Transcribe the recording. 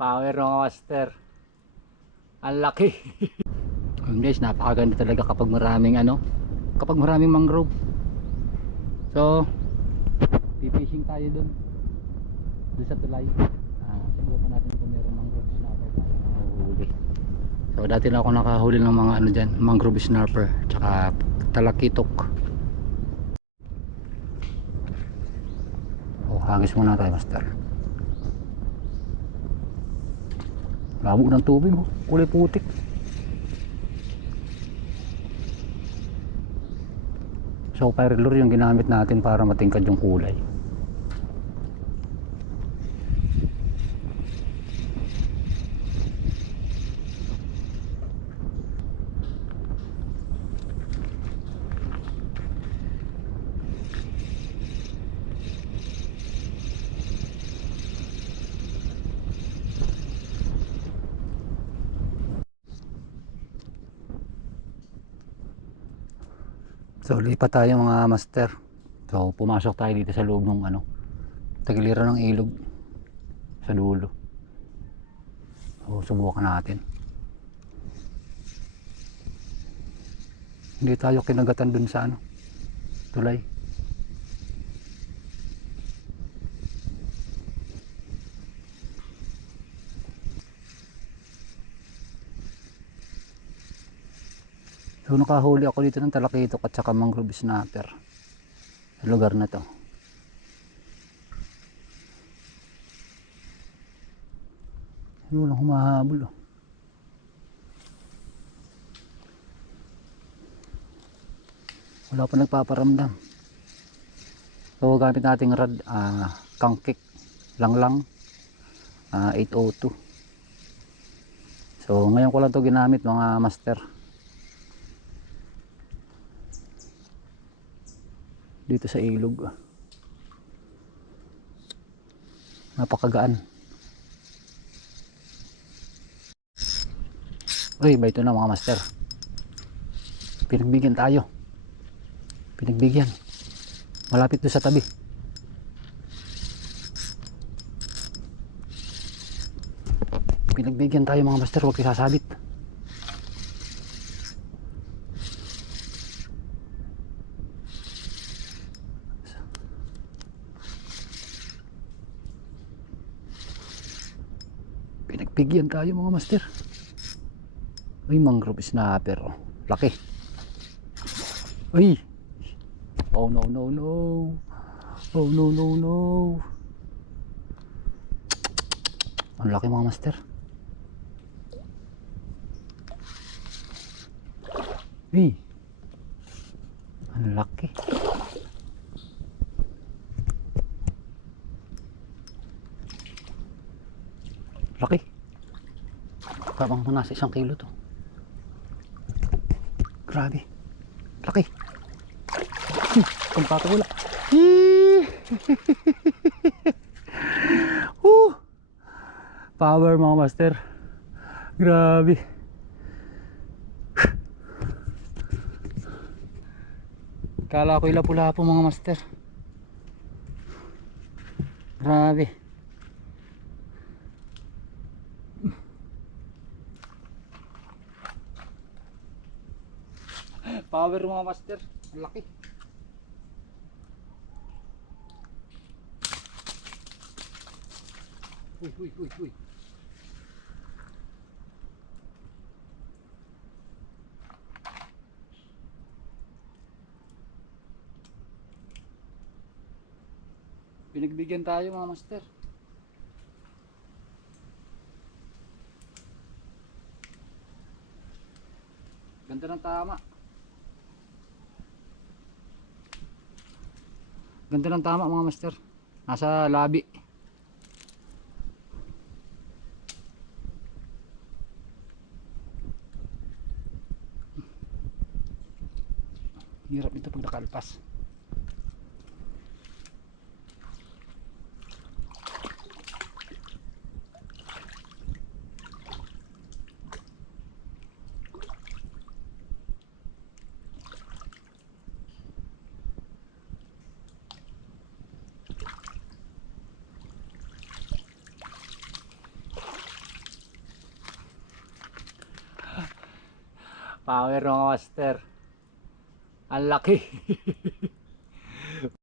Power mga master. Ang laki. Ayun guys, napakaganda talaga kapag maraming kapag maraming mangrove. So, pipishing tayo dun sa tulay. Subukan natin kung meron mangrove snapper tayo nakahuli. So, dati na ako nakahuli ng mga dyan, mangrove snapper, tsaka talakitok. Hagis muna tayo master. Labo ng tubig, kulay putik. So fire lure yung ginamit natin para matingkad yung kulay. So lipat tayo mga master. So pumasok tayo dito sa loob ng tagiliran ng ilog sa dulo. So subukan natin. Hindi tayo kinagatan dun sa tulay. So nakahuli ako dito ng talakitok at saka mangrove snapper sa lugar na to. Walang humahabol. Wala pa nagpaparamdam. So gamit nating rod, kangkik lang 802. So ngayon ko lang to ginamit mga master. Dito sa ilog. Napakagaan. Uy, ba ito na mga master. Pinagbigyan tayo. Pinagbigyan. Malapit doon sa tabi. Pinagbigyan tayo mga master, huwag isasabit. Pinagbigyan tayo mga master. Uy, mangrove snapper. Laki. Uy. Oh no no no. Oh no no no. Ang laki mga master. Uy. Ang laki. Laki. Parang nasa 1 kilo to. Grabe. Laki. Pampatula. Power mga master. Grabe. Kala ko ilapu-lapu mga master. Grabe. Power mga master. Laki. Uy. Pinagbigyan tayo mga master. Ganda ng tama. Ganda ng tama mga master. Nasa labi. Hirap ito pag nakalpas. Power mga master. Ang laki.